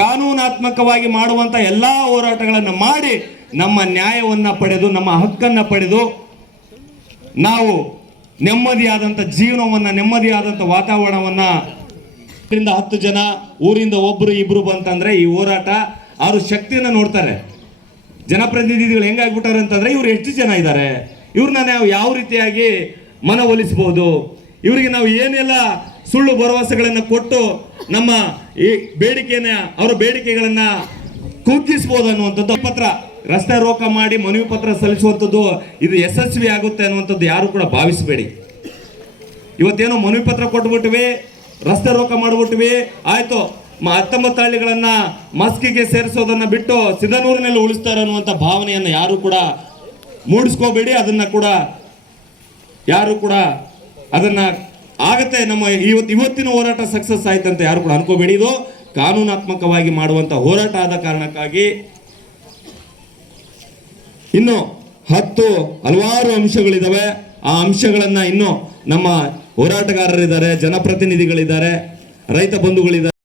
ಕಾನೂನಾತ್ಮಕವಾಗಿ ಮಾಡುವಂತ ಎಲ್ಲಾ ಹೋರಾಟಗಳನ್ನು ಮಾಡಿ ನಮ್ಮ ನ್ಯಾಯವನ್ನ ಪಡೆದು ನಮ್ಮ ಹಕ್ಕನ್ನ ಪಡೆದು ನಾವು ನೆಮ್ಮದಿಯಾದಂಥ ಜೀವನವನ್ನ ನೆಮ್ಮದಿಯಾದಂಥ ವಾತಾವರಣವನ್ನ 10 ಜನ ಊರಿಂದ ಒಬ್ರು ಇಬ್ರು ಬಂತಂದ್ರೆ ಈ ಹೋರಾಟ ಅವರು ಶಕ್ತಿಯನ್ನ ನೋಡ್ತಾರೆ. ಜನಪ್ರತಿನಿಧಿಗಳು ಹೆಂಗಾಗ್ಬಿಟ್ಟಾರೆ ಅಂತಂದ್ರೆ ಇವ್ರು ಎಷ್ಟು ಜನ ಇದ್ದಾರೆ, ಇವ್ರನ್ನ ನಾವು ಯಾವ ರೀತಿಯಾಗಿ ಮನವೊಲಿಸಬಹುದು, ಇವರಿಗೆ ನಾವು ಏನೆಲ್ಲ ಸುಳ್ಳು ಭರವಸೆಗಳನ್ನು ಕೊಟ್ಟು ನಮ್ಮ ಈ ಅವರ ಬೇಡಿಕೆಗಳನ್ನ ಕುಗ್ಗಿಸಬಹುದು ಅನ್ನುವಂಥದ್ದು. ಪತ್ರ ರಸ್ತೆ ರೋಕ ಮಾಡಿ ಮನವಿ ಪತ್ರ ಸಲ್ಲಿಸುವಂಥದ್ದು ಇದು ಯಶಸ್ವಿ ಆಗುತ್ತೆ ಅನ್ನುವಂಥದ್ದು ಯಾರು ಕೂಡ ಭಾವಿಸಬೇಡಿ. ಇವತ್ತೇನೋ ಮನವಿ ಪತ್ರ ಕೊಟ್ಬಿಟ್ವಿ, ರಸ್ತೆ ರೋಕ ಮಾಡ್ಬಿಟ್ವಿ, ಆಯ್ತು 19 ಹಳ್ಳಿಗಳನ್ನ ಮಸ್ಕಿಗೆ ಸೇರಿಸೋದನ್ನ ಬಿಟ್ಟು ಸಿದ್ದನೂರಿನಲ್ಲಿ ಉಳಿಸ್ತಾರೆ ಅನ್ನುವಂಥ ಭಾವನೆಯನ್ನು ಯಾರು ಕೂಡ ಮೂಡಿಸ್ಕೋಬೇಡಿ. ಅದನ್ನ ಕೂಡ ಯಾರು ಕೂಡ ಅದನ್ನ ಆಗತ್ತೆ ನಮ್ಮ ಇವತ್ತಿನ ಹೋರಾಟ ಸಕ್ಸಸ್ ಆಯ್ತು ಅಂತ ಯಾರು ಕೂಡ ಅನ್ಕೋಬೇಡಿ. ಇದು ಕಾನೂನಾತ್ಮಕವಾಗಿ ಮಾಡುವಂತ ಹೋರಾಟ ಆದ ಕಾರಣಕ್ಕಾಗಿ ಇನ್ನು ಹಲವಾರು ಅಂಶಗಳಿದಾವೆ. ಆ ಅಂಶಗಳನ್ನ ಇನ್ನು ನಮ್ಮ ಹೋರಾಟಗಾರರಿದ್ದಾರೆ, ಜನಪ್ರತಿನಿಧಿಗಳಿದ್ದಾರೆ, ರೈತ ಬಂಧುಗಳಿದ್ದಾರೆ.